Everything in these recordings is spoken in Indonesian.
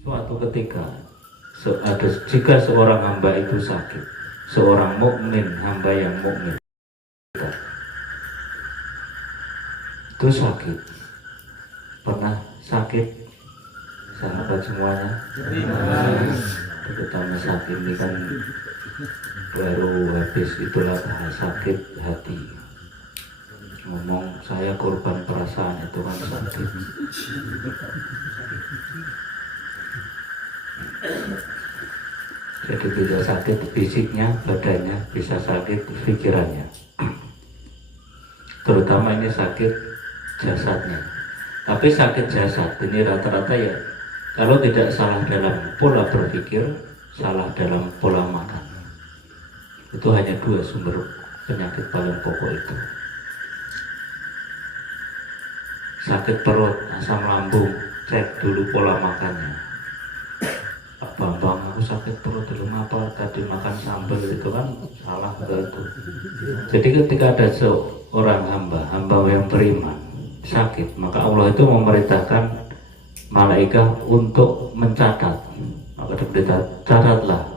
Suatu ketika jika seorang hamba itu sakit, seorang mukmin, hamba yang mukmin itu sakit, pernah sakit sahabat semuanya? Terutama saat ini kan baru habis itulah sakit hati, ngomong saya korban perasaan itu kan sakit. Jadi bisa sakit fisiknya, badannya, bisa sakit pikirannya. Terutama ini sakit jasadnya. Tapi sakit jasad ini rata-rata ya, kalau tidak salah dalam pola berpikir, salah dalam pola makan. Itu hanya dua sumber penyakit paling pokok itu. Sakit perut, asam lambung, cek dulu pola makannya. Pak Bambang, aku sakit perut dulu, apa tadi makan sambal itu kan salah itu. Jadi ketika ada seorang hamba yang beriman sakit, maka Allah itu memerintahkan malaikat untuk mencatat. Maka diberitahu, catatlah,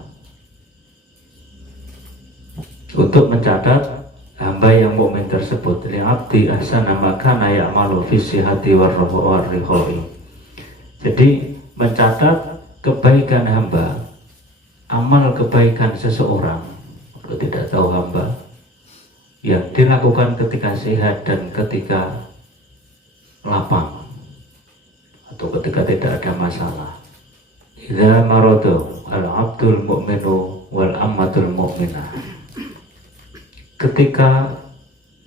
untuk mencatat hamba yang mukmin tersebut. Li abdi ahsana ma kana ya'malu fi sihhati warriqi. Jadi mencatat kebaikan hamba, amal kebaikan seseorang, kalau tidak tahu hamba, yang dilakukan ketika sehat dan ketika lapang, atau ketika tidak ada masalah. Idza maradu al-abdul mu'minu wal ammatul mu'minah. Ketika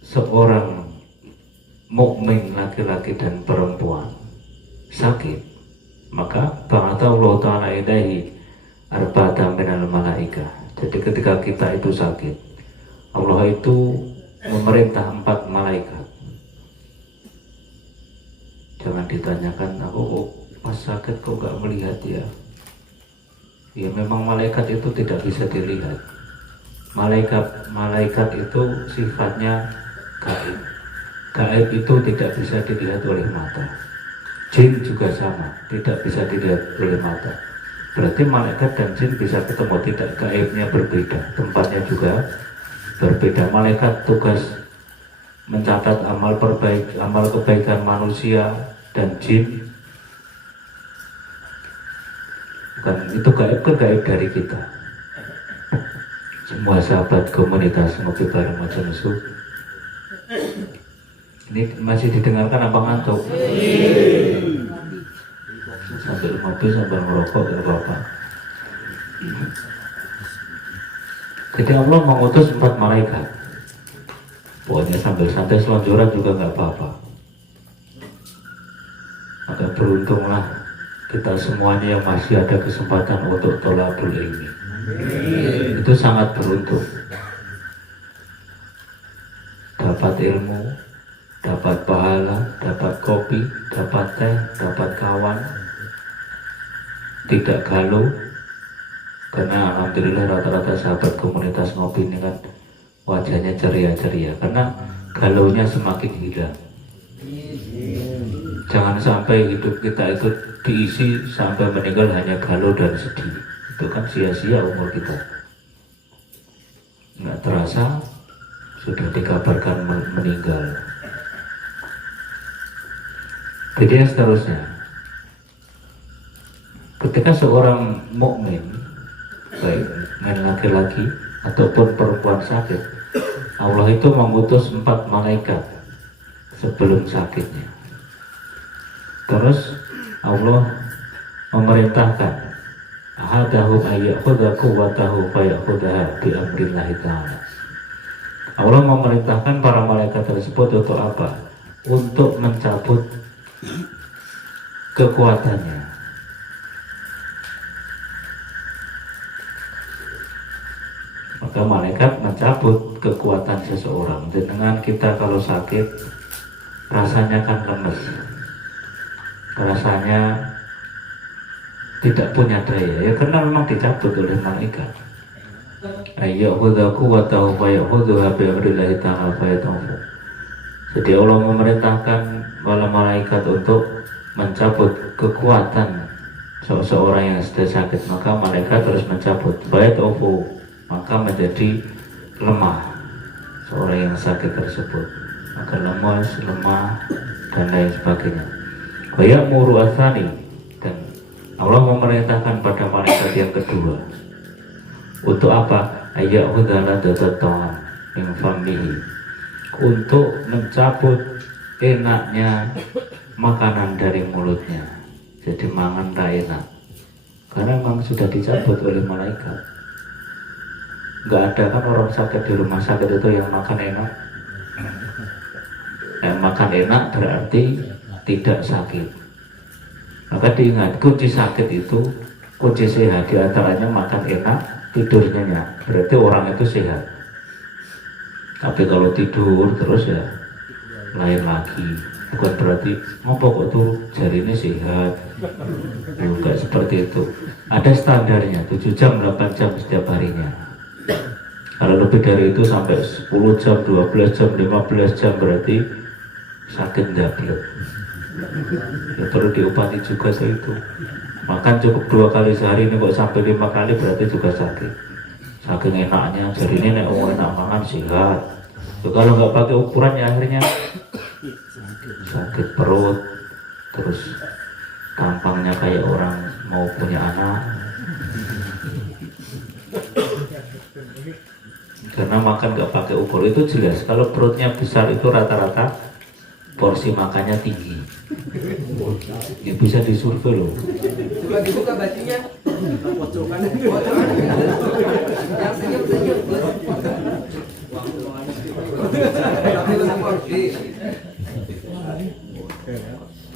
seorang mukmin laki-laki dan perempuan sakit, maka ba'atha Allah Ta'ala ilaihi arba'atan minal malaikah. Jadi ketika kita itu sakit, Allah itu memerintah 4 malaikat. Jangan ditanyakan, aku pas sakit kok gak melihat ya. Ya memang malaikat itu tidak bisa dilihat. Malaikat itu sifatnya gaib. Gaib itu tidak bisa dilihat oleh mata. Jin juga sama, tidak bisa dilihat oleh mata. Berarti malaikat dan jin bisa ketemu, tidak, gaibnya berbeda, tempatnya juga berbeda. Malaikat tugas mencatat amal kebaikan manusia, dan jin bukan itu gaib, ke gaib dari kita. Semua sahabat komunitas ngopi bareng macam itu. Ini masih didengarkan apa ngantuk? Sambil ngopi sambil merokok gak apa-apa. Jadi Allah mengutus 4 malaikat. Pokoknya sambil santai selonjoran juga gak apa-apa. Maka beruntunglah kita semuanya yang masih ada kesempatan untuk tholabul ilmi. Itu sangat beruntung. Dapat ilmu, dapat pahala, dapat kopi, dapat teh, dapat kawan, tidak galau. Karena alhamdulillah rata-rata sahabat komunitas ngopi ini kan wajahnya ceria-ceria, karena galaunya semakin hilang. Jangan sampai hidup kita itu diisi sampai meninggal hanya galau dan sedih. Itu kan sia-sia umur kita. Nggak terasa sudah dikabarkan meninggal. Jadi yang seterusnya, ketika seorang mukmin, baik laki-laki ataupun perempuan sakit, Allah itu mengutus 4 malaikat sebelum sakitnya. Terus Allah memerintahkan ahadahum ayyakhudha quwwatahu fayakhudha bi amrillahi ta'ala. Allah memerintahkan para malaikat tersebut untuk apa? Untuk mencabut kekuatannya. Maka malaikat mencabut kekuatan seseorang. Dengan kita kalau sakit rasanya kan lemes, rasanya tidak punya daya, ya karena memang dicabut oleh malaikat. Ayyakhudha quwwatahu fayakhudha bi amrillahi ta'ala fayatafu. Jadi Allah memerintahkan para malaikat untuk mencabut kekuatan seorang yang sudah sakit, maka malaikat terus mencabut bayat ofu, maka menjadi lemah seorang yang sakit tersebut, maka lemas, lemah dan lain sebagainya. Bayak muru asani, dan Allah memerintahkan pada malaikat yang kedua untuk apa? Ayak hudala datatan yang famihi, untuk mencabut enaknya makanan dari mulutnya. Jadi mangan tak enak karena memang sudah dicabut oleh malaikat. Nggak ada kan orang sakit di rumah sakit itu yang makan enak. Makan enak berarti tidak sakit. Maka diingat, kunci sakit itu, kunci sehat diantaranya makan enak, tidur nyenyak. Berarti orang itu sehat. Tapi kalau tidur terus ya lain lagi. Bukan berarti ngopo kok tuh jari ini sehat. Enggak seperti itu. Ada standarnya, 7 jam, 8 jam setiap harinya. Kalau lebih dari itu sampai 10 jam, 12 jam, 15 jam berarti sakit double. Ya perlu diobati juga itu. Makan cukup 2 kali sehari, ini kok sampai 5 kali berarti juga sakit. Saking enaknya, jadi ini nek enak makan sehat. So, kalau nggak pakai ukuran ya akhirnya sakit perut, terus tampangnya kayak orang mau punya anak. Karena makan nggak pakai ukur itu jelas. Kalau perutnya besar itu rata-rata porsi makannya tinggi. Ya bisa disurvei loh. Coba dibuka bajunya. Pojokan. Yang senyum-senyum.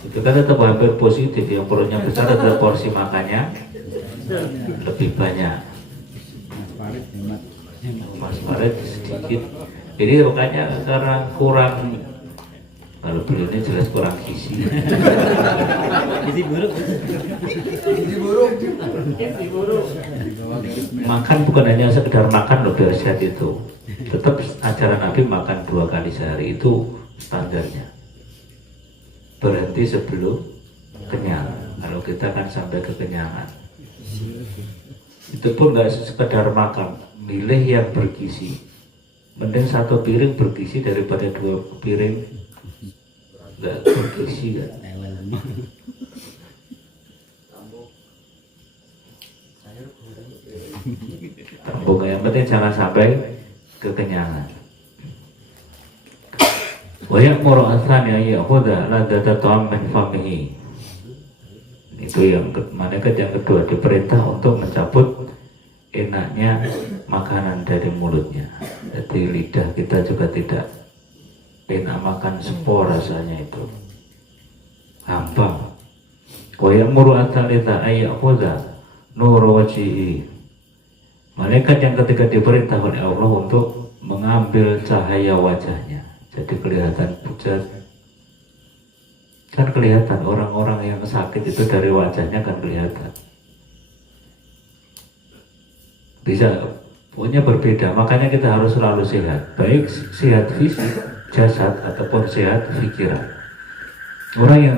Itu kan tetap hampir positif. Yang perutnya besar adalah porsi makannya lebih banyak. Mas Farid sedikit. Jadi makanya karena kurang, kalau beliau ini jelas kurang gizi. Gizi buruk. Makan bukan hanya sekedar makan loh biar sehat itu. Tetap ajaran Nabi makan 2 kali sehari itu standarnya. Berhenti sebelum kenyang. Kalau kita kan sampai kekenyangan. Itu pun nggak sekedar makan, milih yang bergizi. Mending 1 piring bergizi daripada 2 piring nggak bergizi kan. Tambung, yang penting jangan sampai kekenyangan. Wayak muru asani ayahuda la datatam min famihi. Itu yang malaikat yang kedua diperintah untuk mencabut enaknya makanan dari mulutnya. Jadi lidah kita juga tidak enak makan spor rasanya itu. Gampang. Wayak muru asani ayahuda nur wajhihi. Malaikat yang ketika diperintah oleh Allah untuk mengambil cahaya wajahnya, jadi kelihatan pucat. Kan kelihatan orang-orang yang sakit itu dari wajahnya kan kelihatan. Bisa, pokoknya berbeda. Makanya kita harus selalu sehat, baik sehat fisik, jasad ataupun sehat pikiran. Orang yang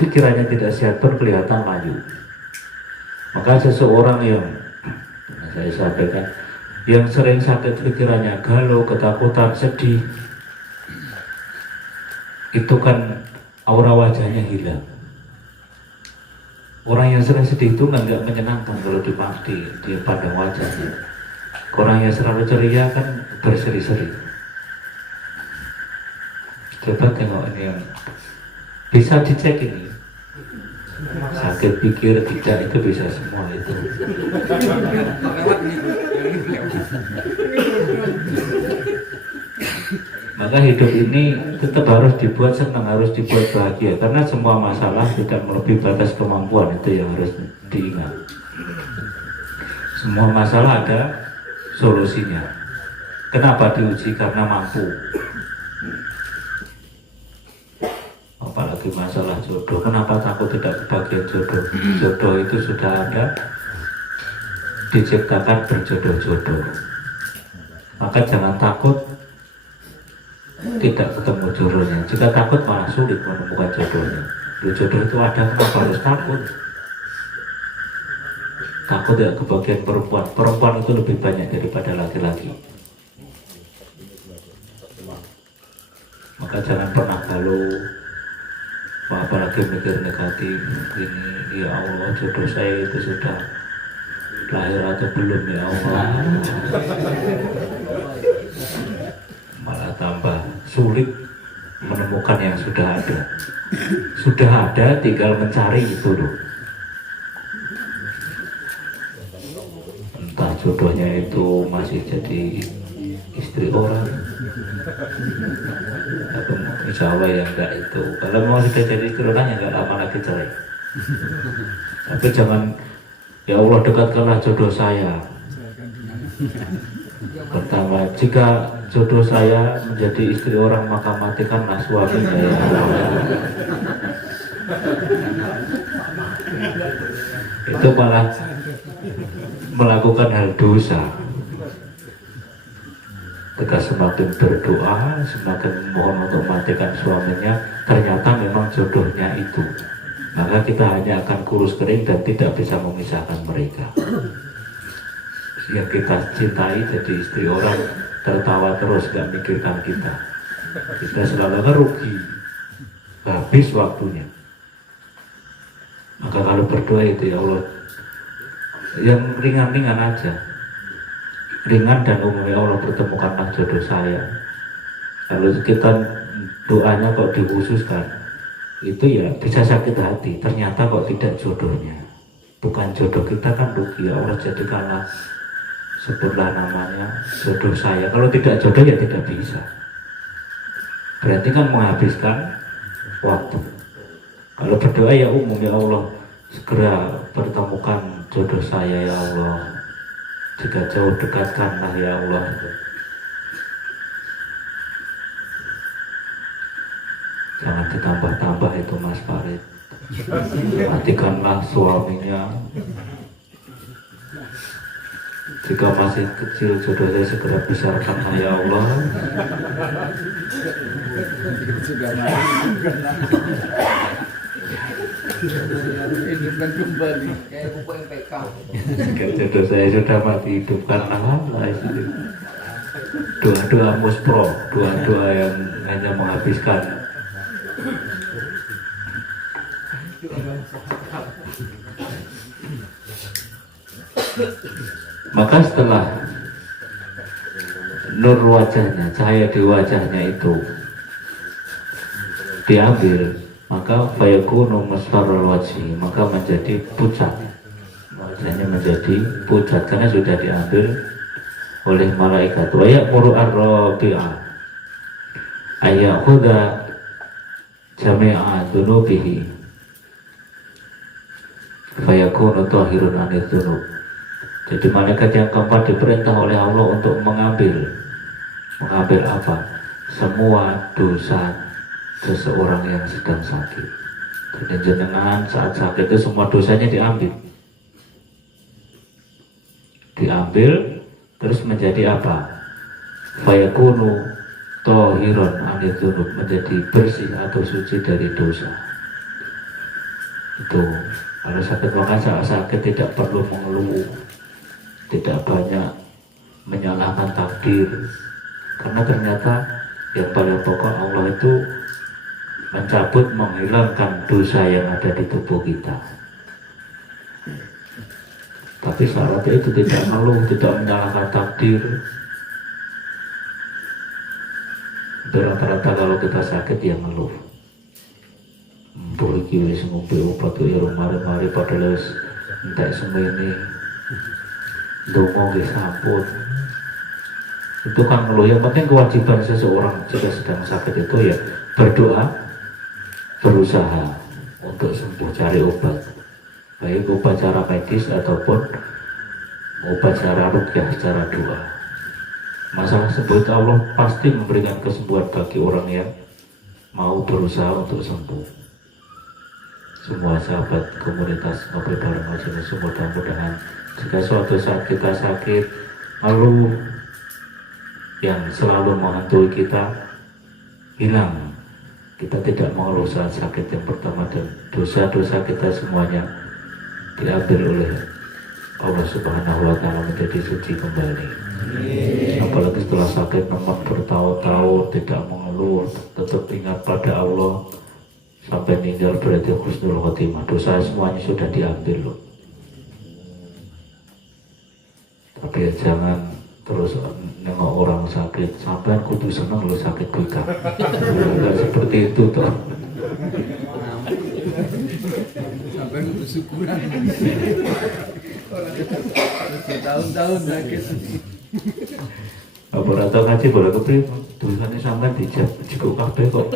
pikirannya tidak sehat pun kelihatan layu. Maka seseorang yang saya sampaikan, yang sering sakit pikirannya, galau, ketakutan, sedih, itu kan aura wajahnya hilang. Orang yang sering sedih itu nggak menyenangkan kalau di pandang wajahnya. Orang yang selalu ceria kan berseri-seri. Coba tengok ini yang bisa dicek ini. Sakit pikir tidak, itu bisa semua itu. Maka hidup ini tetap harus dibuat senang, harus dibuat bahagia, karena semua masalah tidak melebihi batas kemampuan. Itu yang harus diingat. Semua masalah ada solusinya. Kenapa diuji? Karena mampu. Apalagi masalah jodoh, kenapa takut tidak kebagian jodoh? Jodoh itu sudah ada, diciptakan berjodoh-jodoh. Maka jangan takut tidak ketemu jodohnya. Jika takut malah sulit menemukan jodohnya. Jodoh itu ada, kenapa harus takut? takut ya kebagian perempuan. Perempuan itu lebih banyak daripada laki-laki. Maka jangan pernah galau, apalagi mikir negatif. Ini ya Allah, jodoh saya itu sudah lahir atau belum ya Allah. Malah tambah sulit menemukan yang sudah ada. Sudah ada, tinggal mencari itu loh. Entah jodohnya itu masih jadi istri orang atau insya Allah ya enggak itu. Kalau mau sudah jadi istri orang ya enggak lama lagi cerai. Tapi jangan, ya Allah dekatkanlah jodoh saya. Pertama, jika jodoh saya menjadi istri orang maka matikanlah suaminya ya Allah. Itu malah melakukan hal dosa. Ketika semakin berdoa, semakin memohon untuk matikan suaminya, ternyata memang jodohnya itu. Maka kita hanya akan kurus kering dan tidak bisa memisahkan mereka. Yang kita cintai jadi istri orang, tertawa terus, gak mikirkan kita. Kita selalu rugi, habis waktunya. Maka kalau berdoa itu ya Allah, yang ringan-ringan aja, ringan dan umum, ya Allah pertemukanlah jodoh saya. Kalau kita doanya kok dikhususkan, itu ya bisa sakit hati. Ternyata kok tidak jodohnya, bukan jodoh kita kan rugi. Ya Allah jadikanlah, sebutlah namanya jodoh saya. Kalau tidak jodoh ya tidak bisa. Berarti kan menghabiskan waktu. Kalau berdoa ya umum, ya Allah segera pertemukan jodoh saya ya Allah. Jika jauh dekatkanlah ya Allah. Jangan ditambah-tambah itu Mas Farid. Matikanlah suaminya. Jika masih kecil jodoh saya segera besarkanlah ya Allah. Hidupkan kembali kayak buku MPK. Jika jodoh saya sudah mati, hidupkanlah. Doa-doa muspro, doa-doa yang hanya menghabiskan. Maka setelah nur wajahnya, cahaya di wajahnya itu diambil, maka fayakunu musfarral wajhi, maka menjadi pucat. Wajahnya menjadi pucat karena sudah diambil oleh malaikat. Wa ya'muru ar-rabi'a ayakhudha jami'a dunubihi fayakunu tahirun anid dunub. Jadi malaikat yang keempat diperintah oleh Allah untuk mengambil apa? Semua dosa seseorang yang sedang sakit. Jadi jenengan saat sakit itu semua dosanya diambil, terus menjadi apa? Fayakunu tohiron anid dunub, menjadi bersih atau suci dari dosa. Itu kalau sakit, maka saat sakit tidak perlu mengeluh, tidak banyak menyalahkan takdir, karena ternyata yang paling pokok Allah itu mencabut, menghilangkan dosa yang ada di tubuh kita. Tapi syaratnya itu tidak mengeluh, tidak menyalahkan takdir. Rata-rata kalau kita sakit ya ngeluh. Mbok iki wis ngombe obat ya mari-mari padahal wis entek semene. Dongo nggih sampun. Itu kan ngeluh. Yang penting kewajiban seseorang jika sedang sakit itu ya berdoa, berusaha untuk sembuh, cari obat, baik obat secara medis ataupun obat secara ruqyah, secara doa. Masalah sembuh itu Allah pasti memberikan kesembuhan bagi orang yang mau berusaha untuk sembuh. Semua sahabat komunitas Ngobrol Bareng Majelis, mudah-mudahan jika suatu saat kita sakit, lalu yang selalu menghantui kita hilang. Kita tidak mengeluh saat sakit yang pertama, dan dosa-dosa kita semuanya diambil oleh Allah Subhanahu wa Ta'ala menjadi suci kembali. Apalagi setelah sakit memang bertahun-tahun tidak mengeluh, tetap ingat pada Allah sampai meninggal, berarti husnul khotimah. Dosa semuanya sudah diambil loh. Tapi jangan terus nengok orang sakit, sampai kudu seneng lo sakit kita. Enggak seperti itu toh. Sampai bersyukuran. Tahun-tahun sakit. Apa rata ngaji boleh kepriye? Tulisannya sampai dijak kabeh kok.